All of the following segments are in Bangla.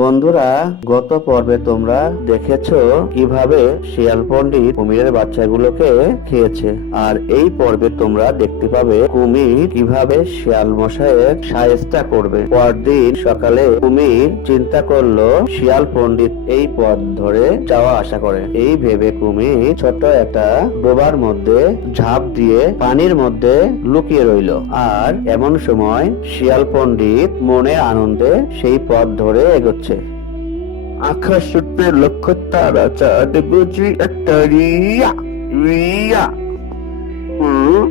বন্ধুরা, গত পর্বে তোমরা দেখেছ কীভাবে শিয়াল পন্ডিত কুমিরের বাচ্চাগুলোকে খেয়েছে। আর এই পর্বে তোমরা দেখতে পাবে কুমির কীভাবে শিয়াল মশাইয়ের সাহেস্তা করবে। পরদিন সকালে কুমির চিন্তা করল, শিয়াল পন্ডিত এই পথ ধরে যাওয়া আশা করে। এই ভেবে কুমির ছোট একটা ডোবার মধ্যে ঝাঁপ দিয়ে পানির মধ্যে লুকিয়ে রইল। আর এমন সময় শিয়াল পন্ডিত মনে আনন্দে সেই পথ ধরে এগোচ্ছে। છે. આખા સૂત્ર લખતા રાજા અને બોજરી અટરિયા વિયા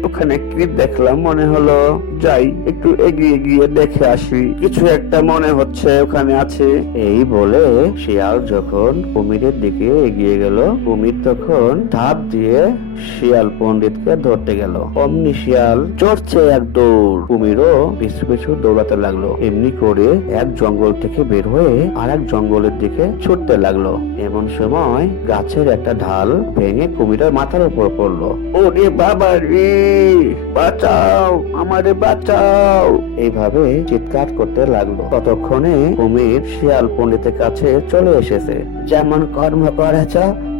হুম, ওখানে কি দেখলাম মনে হলো যাই একটু এগিয়ে গিয়ে দেখে আসি। কিছু একটা মনে হচ্ছে ওখানে আছে। এই বলে শিয়াল যখন কুমিরের দিকে এগিয়ে গেল কুমির তখন ধাপ দিয়ে শিয়াল পণ্ডিতকে ধরতে গেল। অমনি শিয়াল চড়ছে এক দৌড়। কুমিরও পিছু পিছু দৌড়াতে লাগল। এমনি করে এক জঙ্গল থেকে বের হয়ে আর এক জঙ্গলের দিকে ছুটতে লাগল। এমন সময় গাছের একটা ঢাল ভেঙে কুমিরের মাথার উপর পড়ল। ওরে বাবা রে বাঁচাও, আমারে বাঁচাও। এইভাবে চিৎকার করতে লাগল। ততক্ষণে কুমির শিয়াল পণ্ডিতের কাছে চলে এসেছে। যেমন কর্ম করেছ,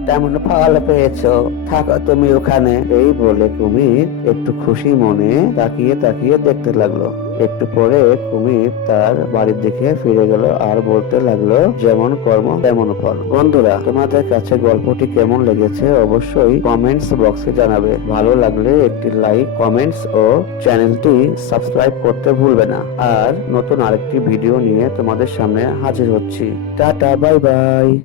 তেমন ফল পেয়েছ। থাকো তুমি ওখানে। এই বলে কুমির একটু খুশি মনে তাকিয়ে তাকিয়ে দেখতে লাগল। একটু পরে কুমির তার বাড়ির দিকে ফিরে গেল আর বলতে লাগল, যেমন কর্ম, তেমন ফল। বন্ধুরা, তোমাদের কাছে গল্পটি কেমন লেগেছে অবশ্যই কমেন্টস বক্সে জানাবে। ভালো লাগলে একটি লাইক, কমেন্টস ও চ্যানেলটি সাবস্ক্রাইব করতে ভুলবে না। আর নতুন আরেকটি ভিডিও নিয়ে তোমাদের সামনে হাজির হচ্ছি। Tata, bye bye.